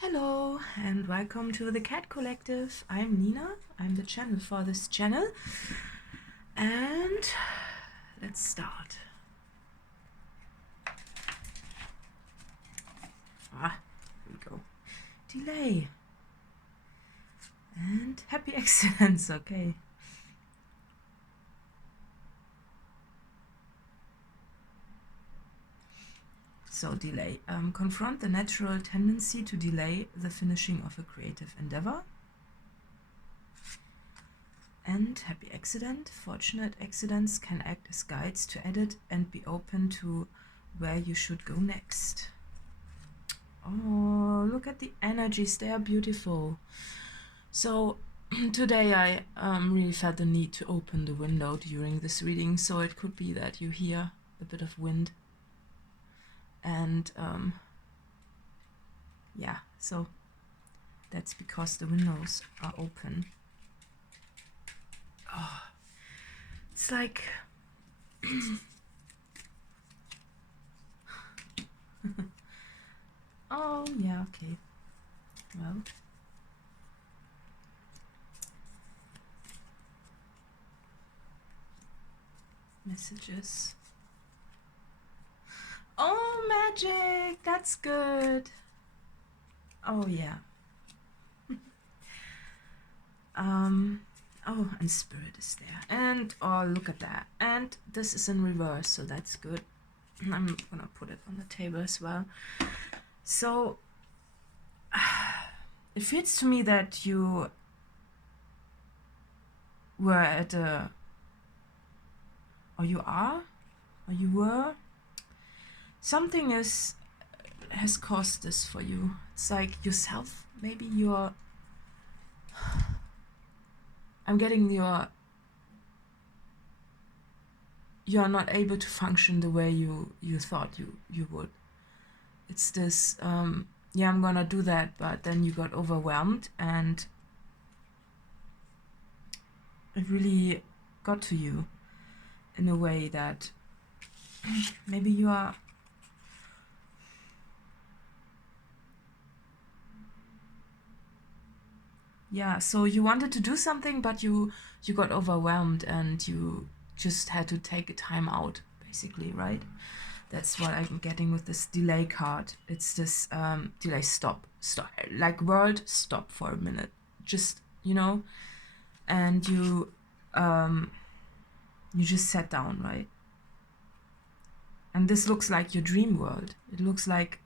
Hello and welcome to the Cat Collective. I'm Nina, I'm the channel for this channel, and let's start. Here we go. Delay. And happy accidents, okay. So delay. Confront the natural tendency to delay the finishing of a creative endeavor. And happy accident. Fortunate accidents can act as guides to edit and be open to where you should go next. Oh, look at the energies, they are beautiful. So today I really felt the need to open the window during this reading, so it could be that you hear a bit of wind. And yeah, so that's because the windows are open. Oh, it's like oh yeah, okay, well, messages. Oh, magic, that's good. Oh yeah. Oh, and spirit is there, and oh, look at that, and this is in reverse, so that's good. I'm gonna put it on the table as well. So it feels to me that you were at a, or you are, or you were, something has caused this for you. It's like yourself, maybe you're, I'm getting you're not able to function the way you thought you would. It's this, yeah, I'm gonna do that, but then you got overwhelmed and it really got to you in a way that maybe you are, yeah, so you wanted to do something, but you got overwhelmed and you just had to take a time out, basically, right? That's what I'm getting with this delay card. It's this delay, stop, like world, stop for a minute, just, you know, and you just sat down, right? And this looks like your dream world. It looks like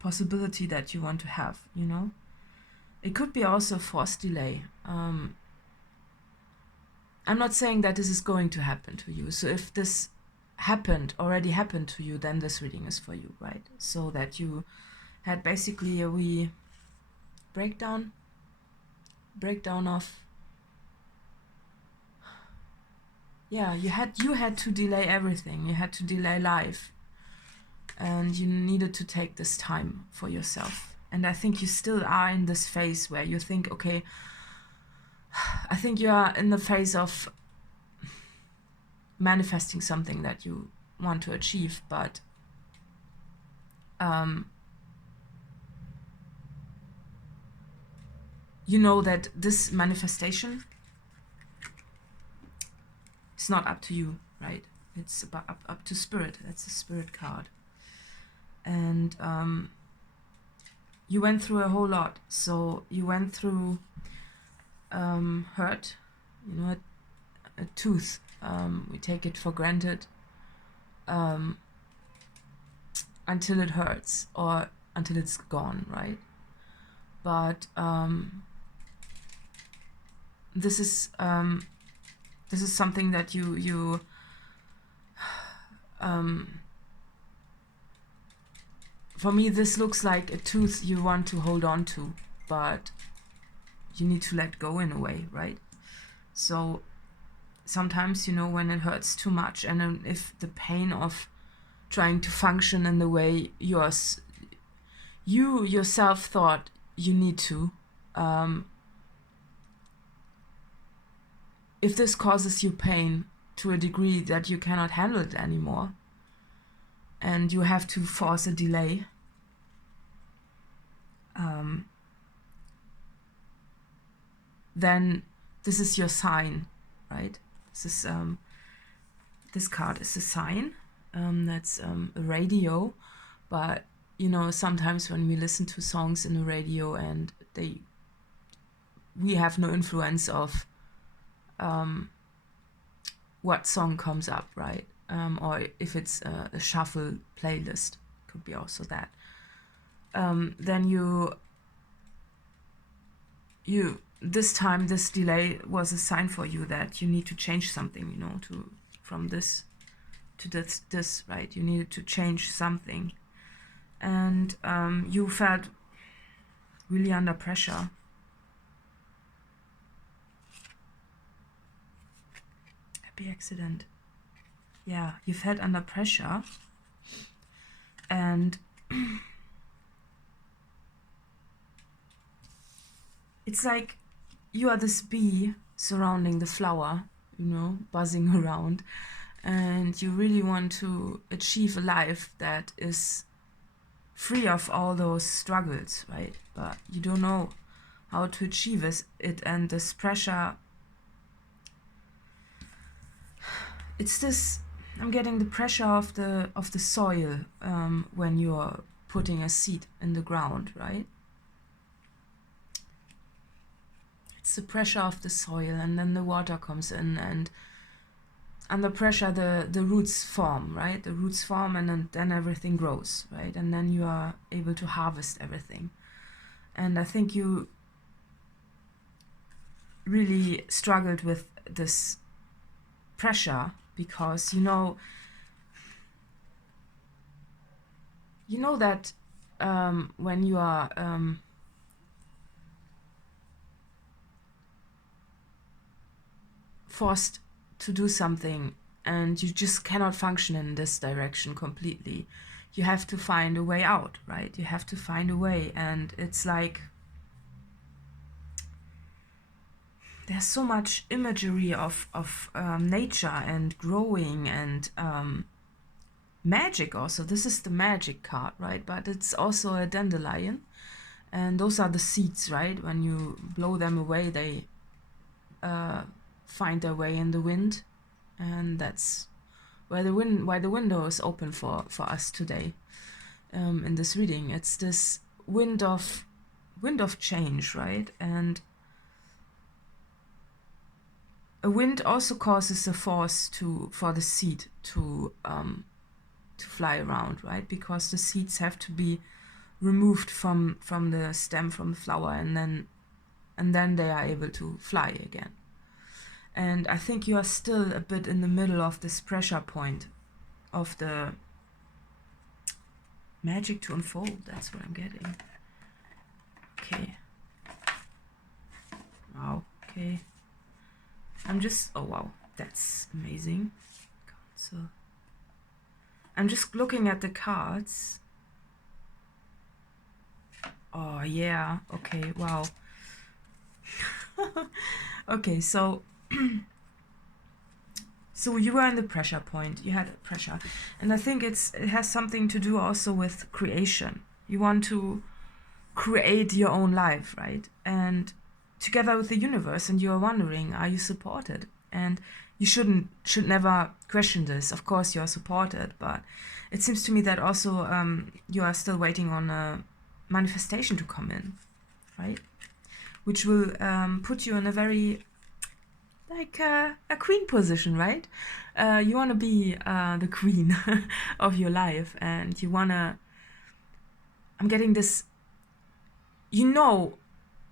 possibility that you want to have, you know. It could be also forced delay. I'm not saying that this is going to happen to you. So if this already happened to you, then this reading is for you, right? So that you had basically a wee breakdown of, yeah, you had to delay everything. You had to delay life, and you needed to take this time for yourself. And I think you still are in this phase where you think, okay, I think you are in the phase of manifesting something that you want to achieve, but you know that this manifestation is not up to you, right? It's about up to spirit. That's the spirit card. And you went through a whole lot. So you went through hurt, you know, a tooth. We take it for granted until it hurts or until it's gone, right? But this is something that you for me, this looks like a tooth you want to hold on to, but you need to let go in a way, right? So sometimes, you know, when it hurts too much, and if the pain of trying to function in the way you yourself thought you need to, if this causes you pain to a degree that you cannot handle it anymore, and you have to force a delay. Then this is your sign, right? This is this card is a sign. That's a radio, but you know, sometimes when we listen to songs in the radio and we have no influence of what song comes up, right? Or if it's a shuffle playlist, could be also that. Then you this time this delay was a sign for you that you need to change something, you know, from this to this, right? You needed to change something, and you felt really under pressure. Happy accident. Yeah, you felt under pressure, and it's like you are this bee surrounding the flower, you know, buzzing around, and you really want to achieve a life that is free of all those struggles, right? But you don't know how to achieve it, and this pressure, it's this, I'm getting the pressure of the soil when you're putting a seed in the ground, right? It's the pressure of the soil, and then the water comes in, and under pressure the roots form, right? The roots form, and then everything grows, right? And then you are able to harvest everything. And I think you really struggled with this pressure because you know that when you are forced to do something and you just cannot function in this direction completely, you have to find a way out, right? You have to find a way, and it's like there's so much imagery of nature and growing and magic also. This is the magic card, right? But it's also a dandelion, and those are the seeds, right? When you blow them away, they find their way in the wind, and that's why the window is open for us today in this reading. It's this wind of change, right? And a wind also causes a force for the seed to fly around, right? Because the seeds have to be removed from the stem, from the flower, and then they are able to fly again. And I think you are still a bit in the middle of this pressure point of the magic to unfold. That's what I'm getting. Okay. Wow. Okay. Oh wow, that's amazing. So I'm just looking at the cards. Oh yeah, okay, wow. Okay, so so you were in the pressure point, you had pressure, and I think it has something to do also with creation. You want to create your own life, right? And together with the universe, and you're wondering, are you supported? And you should never question this. Of course you are supported, but it seems to me that also you are still waiting on a manifestation to come in, right? Which will put you in a very like a queen position, right? You want to be the queen of your life, and you want to, I'm getting this, you know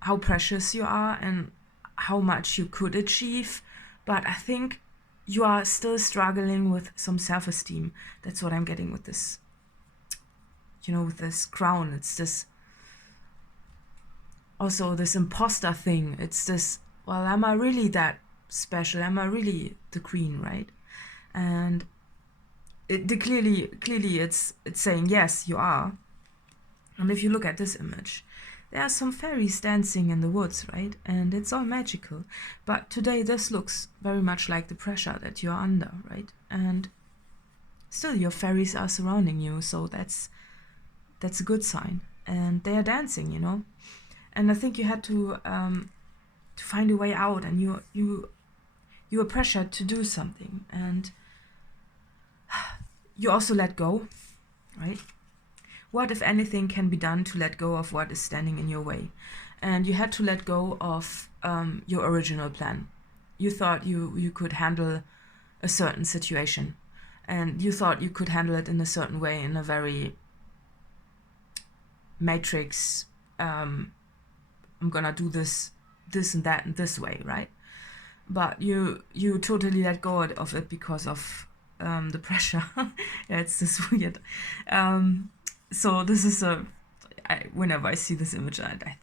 how precious you are and how much you could achieve, but I think you are still struggling with some self-esteem. That's what I'm getting with this, you know, with this crown. It's this, also this imposter thing. It's this, well, am I really that special? Am I really the queen, right? And clearly it's saying, yes, you are. And if you look at this image, there are some fairies dancing in the woods, right? And it's all magical. But today this looks very much like the pressure that you're under, right? And still your fairies are surrounding you, so that's a good sign. And they are dancing, you know. And I think you had to find a way out, and you were pressured to do something, and you also let go, right? What, if anything, can be done to let go of what is standing in your way? And you had to let go of your original plan. You thought you could handle a certain situation, and you thought you could handle it in a certain way, in a very matrix, I'm gonna do this and that and this way, right? But you totally let go of it because of the pressure. Yeah, it's just weird. So this is whenever I see this image, I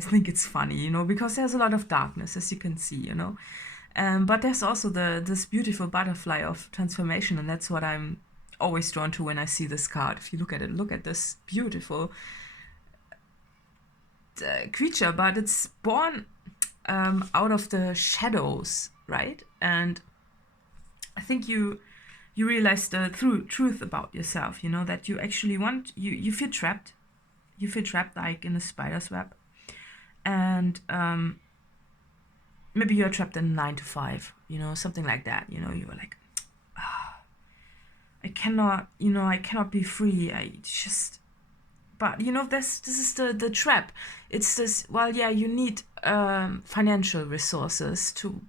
think it's funny, you know, because there's a lot of darkness, as you can see, you know. But there's also this beautiful butterfly of transformation, and that's what I'm always drawn to when I see this card. If you look at it, look at this beautiful creature, but it's born out of the shadows, right? And I think you realize the truth about yourself, you know, that you actually you feel trapped. You feel trapped like in a spider's web. And maybe you're trapped in 9 to 5, you know, something like that. You know, you were like, I cannot be free. But you know, this is the trap. It's this, well, yeah, you need financial resources to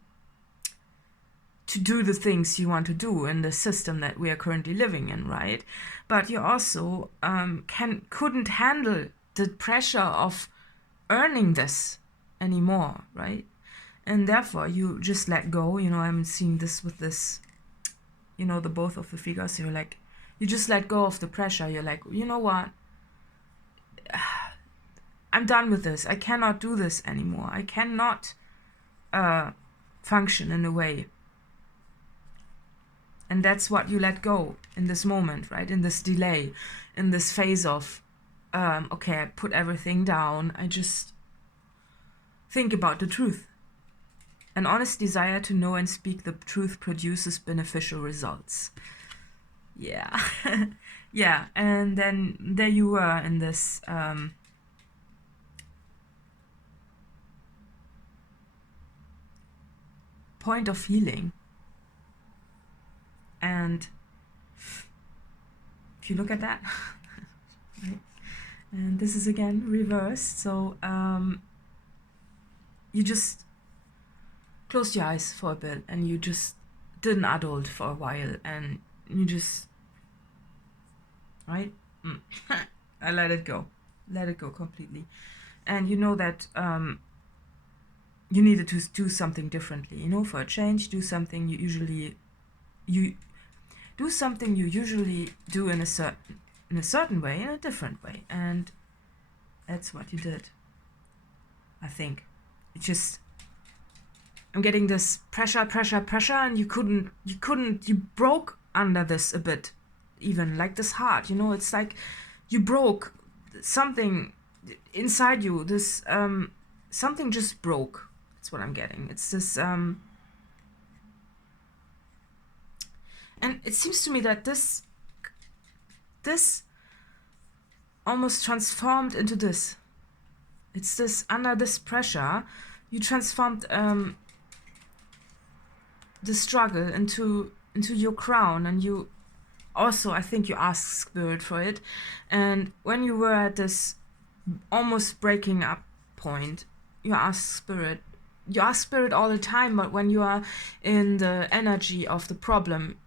do the things you want to do in the system that we are currently living in, right? But you also couldn't handle the pressure of earning this anymore, right? And therefore you just let go. You know, I'm seeing this with this, you know, the both of the figures. You're like, you just let go of the pressure. You're like, you know what, I'm done with this. I cannot do this anymore. I cannot function in a way. And that's what you let go in this moment, right? In this delay, in this phase of, okay, I put everything down. I just think about the truth. An honest desire to know and speak the truth produces beneficial results. Yeah. Yeah, and then there you were in this point of healing. And if you look at that, right? And this is again reversed. So you just closed your eyes for a bit, and you just did an adult for a while, and you just, right? I let it go completely. And you know that you needed to do something differently, you know, for a change. Do something you usually do in a certain way, in a different way. And that's what you did, I think. It just, I'm getting this pressure, and you broke under this a bit, even like this heart, you know. It's like you broke something inside you. This something just broke. That's what I'm getting. It's this and it seems to me that this almost transformed into this. It's this, under this pressure, you transformed the struggle into your crown, and you also, I think you asked Spirit for it. And when you were at this almost breaking up point, you asked Spirit all the time, but when you are in the energy of the problem,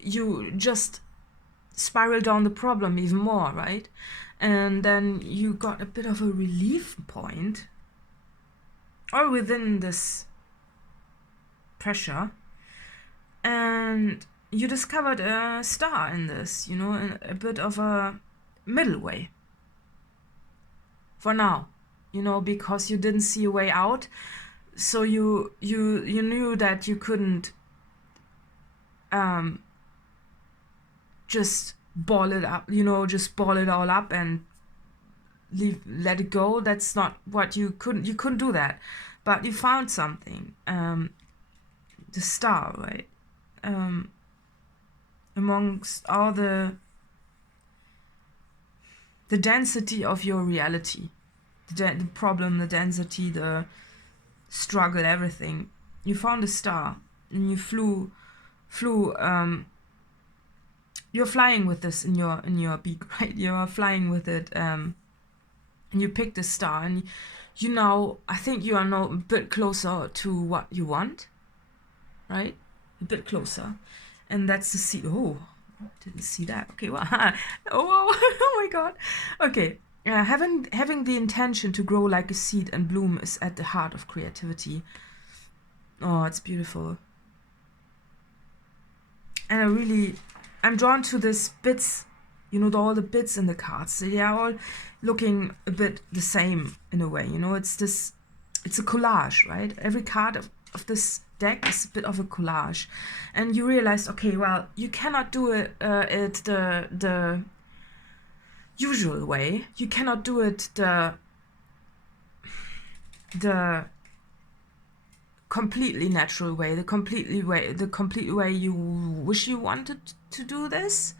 you just spiral down the problem even more, right? And then you got a bit of a relief point, or within this pressure, and you discovered a star in this, you know, a bit of a middle way for now, you know, because you didn't see a way out. So you knew that you couldn't just ball it up, you know, just ball it all up and let it go. That's not what you couldn't do that. But you found something, the star, right? amongst all the density of your reality, the problem, the density, the struggle, everything. You found a star and you flew. You're flying with this in your beak, right? You're flying with it, and you picked a star, and you now, I think you are now a bit closer to what you want, right? A bit closer, and that's the seed. Oh, didn't see that. Okay, well, oh my god. Okay, having the intention to grow like a seed and bloom is at the heart of creativity. Oh, it's beautiful. And I'm drawn to these bits, all the bits in the cards. They are all looking a bit the same in a way, it's a collage, right? Every card of this deck is a bit of a collage. And you realize, okay, well, you cannot do it the usual way. You cannot do it the completely natural way, the complete way you wish you wanted to do this,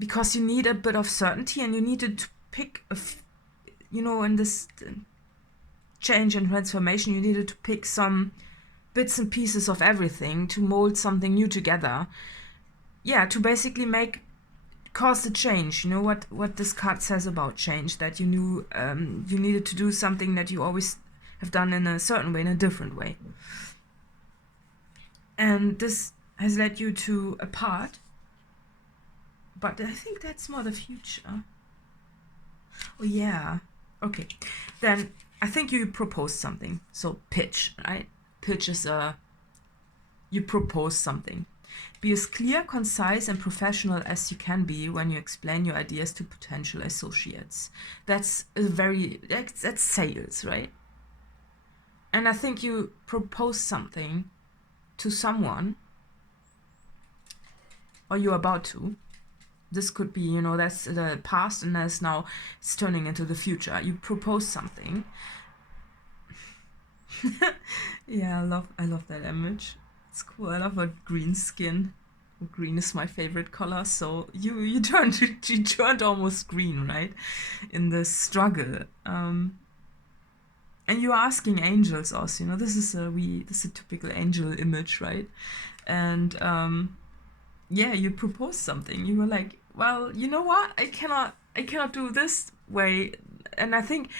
because you need a bit of certainty, and you needed to pick in this change and transformation, you needed to pick some bits and pieces of everything to mold something new together. Yeah, to basically cause the change. What this card says about change, that you knew you needed to do something that you always have done in a certain way, in a different way. And this has led you to a part, but I think that's more the future. Oh yeah, okay. Then I think you propose something. So pitch, right? Pitch is you propose something. Be as clear, concise, and professional as you can be when you explain your ideas to potential associates. That's sales, right? And I think you propose something to someone, or you're about to. This could be, that's the past, and that's now it's turning into the future. You propose something. Yeah, I love that image. It's cool. I love her green skin. Green is my favorite color. So you turned almost green, right? In the struggle. And you're asking angels also, this is a typical angel image, right? And yeah, you propose something. You were like, well, you know what? I cannot do this way. And I think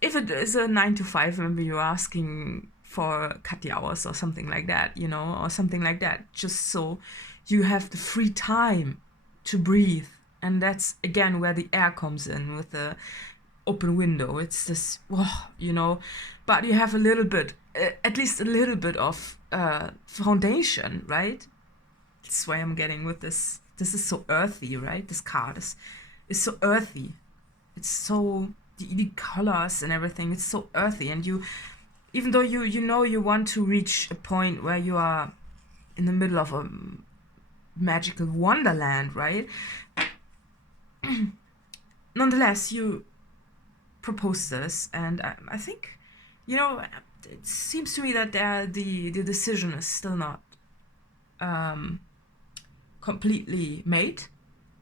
if it is a 9 to 5, maybe you're asking for Katya hours or something like that, or something like that, just so you have the free time to breathe. And that's again where the air comes in with the open window. It's this, but you have a little bit, at least a little bit of foundation, right? That's why I'm getting with this. This is so earthy, right? This card is so earthy. It's so the colors and everything. It's so earthy, and even though you want to reach a point where you are in the middle of a magical wonderland, right? Nonetheless, you propose this, and I think, it seems to me that the decision is still not completely made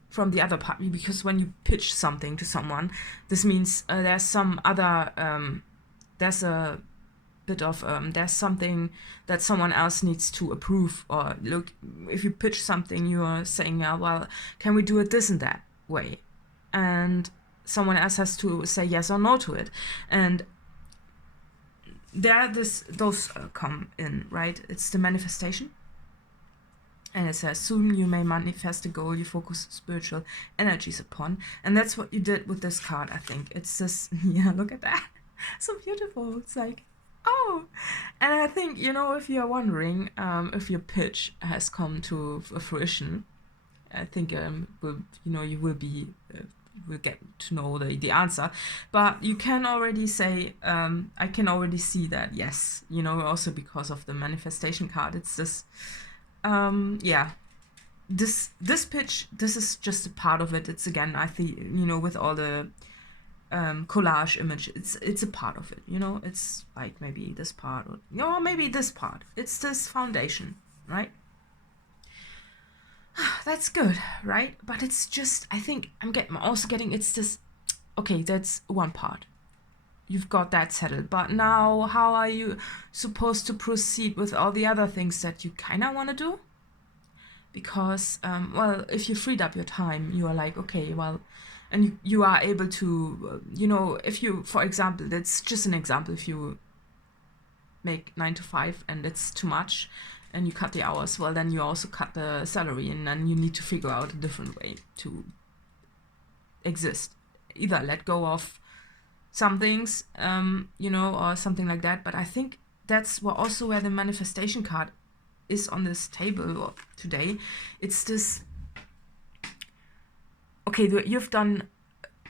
from the other party, because when you pitch something to someone, this means there's some other there's a bit of there's something that someone else needs to approve, or look, if you pitch something, you are saying, yeah, well, can we do it this and that way, and someone else has to say yes or no to it. And those come in, right? It's the manifestation. And it says, soon you may manifest a goal you focus spiritual energies upon. And that's what you did with this card, I think. It's this, yeah, look at that. So beautiful. It's like, oh. And I think, if you're wondering if your pitch has come to fruition, I think you will get to know the answer. But you can already say, I can already see that, yes, also because of the manifestation card. It's this, yeah, this pitch, this is just a part of it. It's again, I think, with all the collage image, it's a part of it, it's like maybe this part, or maybe this part. It's this foundation, right? That's good, right? But it's just, I think I'm also getting, it's this, okay, that's one part. You've got that settled. But now, how are you supposed to proceed with all the other things that you kind of want to do? Because, well, if you freed up your time, you are like, okay, well, and you are able to, if you, for example, that's just an example, if you make 9 to 5 and it's too much and you cut the hours, well, then you also cut the salary, and then you need to figure out a different way to exist. Either let go of some things, or something like that. But I think that's also where the manifestation card is on this table today. It's this, okay, you've done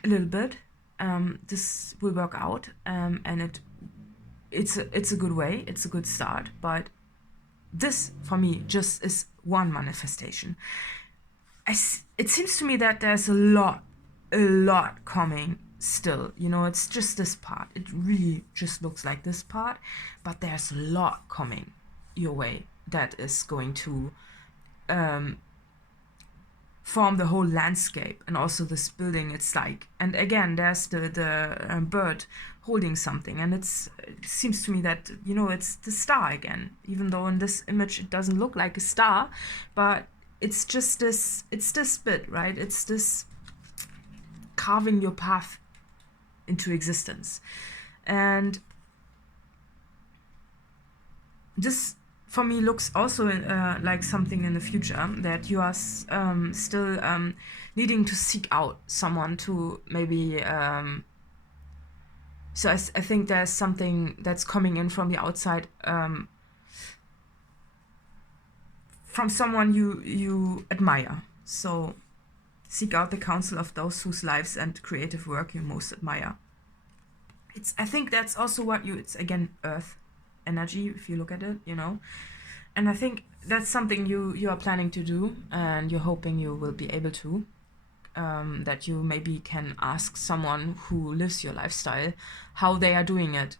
a little bit, this will work out, and it's a good way, it's a good start, but this for me just is one manifestation. It seems to me that there's a lot coming still, it's just this part. It really just looks like this part, but there's a lot coming your way that is going to form the whole landscape. And also this building, it's like, and again, there's the bird holding something, and it seems to me that, it's the star again, even though in this image it doesn't look like a star, but it's just this, it's this bit, right? It's this carving your path into existence. And this for me looks also like something in the future that you are still needing to seek out someone to maybe so I think there's something that's coming in from the outside, from someone you admire. So seek out the counsel of those whose lives and creative work you most admire. I think that's also it's again earth energy, if you look at it, and I think that's something you are planning to do, and you're hoping you will be able to, that you maybe can ask someone who lives your lifestyle how they are doing it,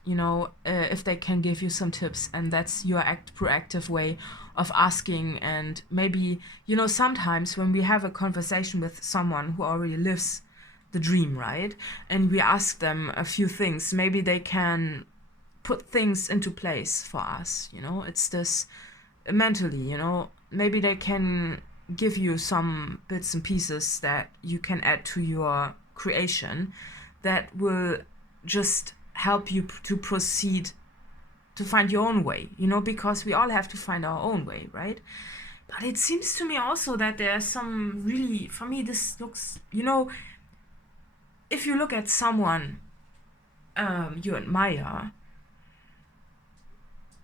if they can give you some tips, and that's your proactive way of asking. And maybe, sometimes when we have a conversation with someone who already lives the dream, right, and we ask them a few things, maybe they can put things into place for us, it's this mentally, maybe they can give you some bits and pieces that you can add to your creation that will just help you to proceed to find your own way, because we all have to find our own way, right? But it seems to me also that there's some really, for me, this looks, if you look at someone you admire,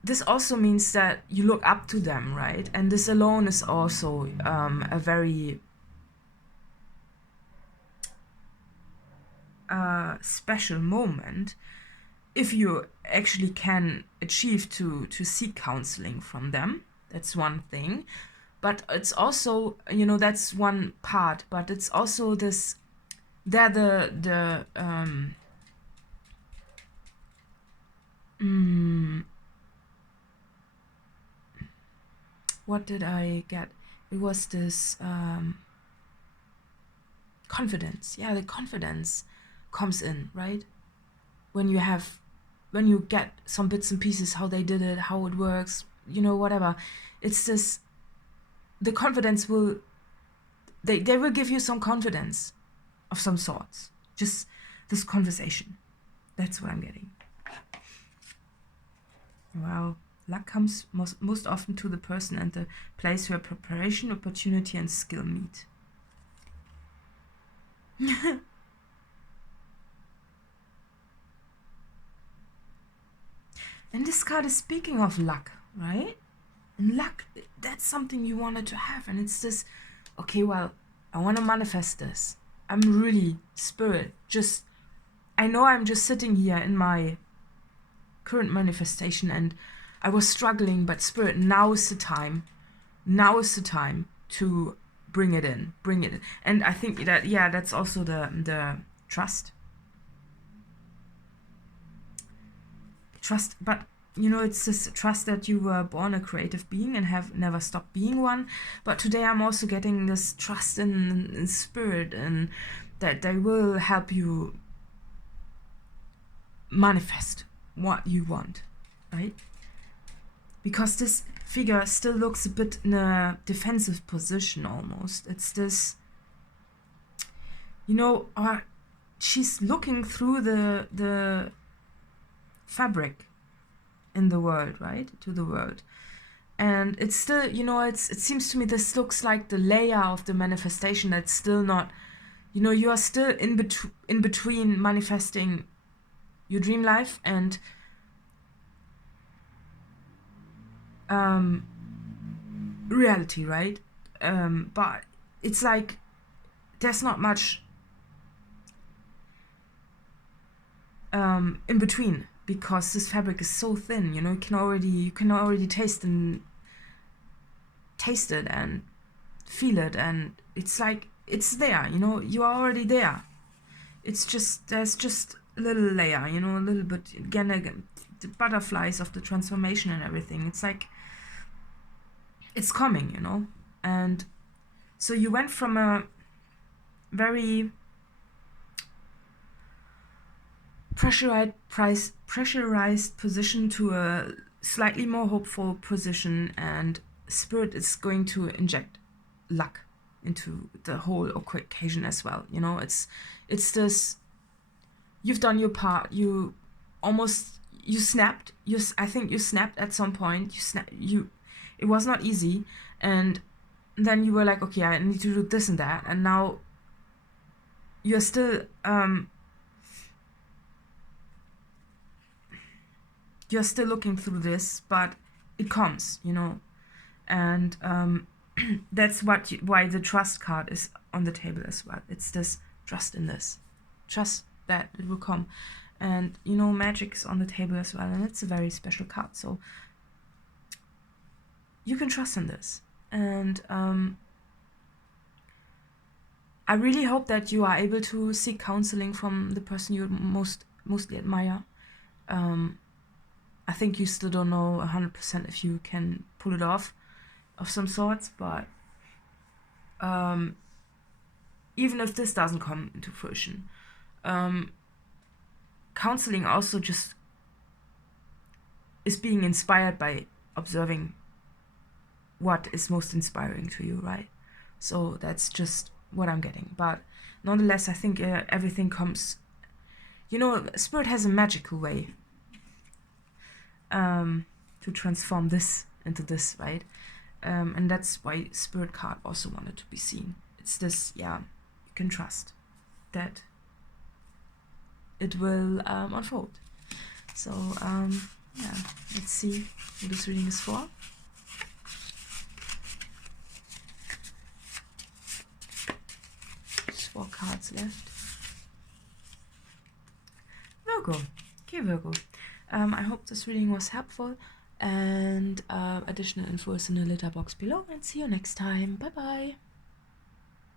this also means that you look up to them, right? And this alone is also a very special moment if you actually can achieve to seek counseling from them. That's one thing. But it's also, that's one part, but it's also this, they're what did I get? It was this confidence. Yeah, the confidence comes in, right? When you get some bits and pieces, how they did it, how it works, whatever. It's this, the confidence will, they will give you some confidence of some sorts. Just this conversation. That's what I'm getting. Well, luck comes most often to the person and the place where preparation, opportunity, and skill meet. And this card is speaking of luck, right? And luck, that's something you wanted to have. And it's this, okay, well, I want to manifest this. I'm really, spirit, I know I'm just sitting here in my current manifestation and I was struggling, but spirit, now is the time. Now is the time to bring it in. And I think that, yeah, that's also the trust. Trust, but you know, it's this trust that you were born a creative being and have never stopped being one. But today I'm also getting this trust in spirit, and that they will help you manifest what you want, right? Because this figure still looks a bit in a defensive position almost. It's this, you know, she's looking through the fabric in the world, right? To the world. And it's still, you know, it seems to me this looks like the layer of the manifestation that's still not, you know, you are still in between manifesting your dream life and reality, right? But it's like there's not much in between, because this fabric is so thin. You know, you can already taste it and feel it, and it's like it's there. You know, you are already there. It's just there's just a little layer. You know, a little bit again the butterflies of the transformation and everything. It's like it's coming, you know. And so you went from a very pressurized position to a slightly more hopeful position, and spirit is going to inject luck into the whole occasion as well. You know, it's this, you've done your part, you snapped. I think you snapped at some point. It was not easy, and then you were like, okay, I need to do this and that, and now you're still looking through this, but it comes, you know, and that's why the trust card is on the table as well. It's this trust in this, trust that it will come. And, you know, magic is on the table as well, and it's a very special card. So you can trust in this. And I really hope that you are able to seek counseling from the person you mostly admire. I think you still don't know 100% if you can pull it off of some sorts, but even if this doesn't come into fruition, counseling also just is being inspired by observing what is most inspiring to you, right? So that's just what I'm getting. But nonetheless, I think everything comes, you know, spirit has a magical way to transform this into this, right? And that's why spirit card also wanted to be seen. It's this, yeah, you can trust that it will unfold. So yeah, let's see what this reading is for. Just 4 cards left. Virgo. Okay, Virgo. I hope this reading was helpful, and additional info is in the letter box below, and see you next time. Bye bye.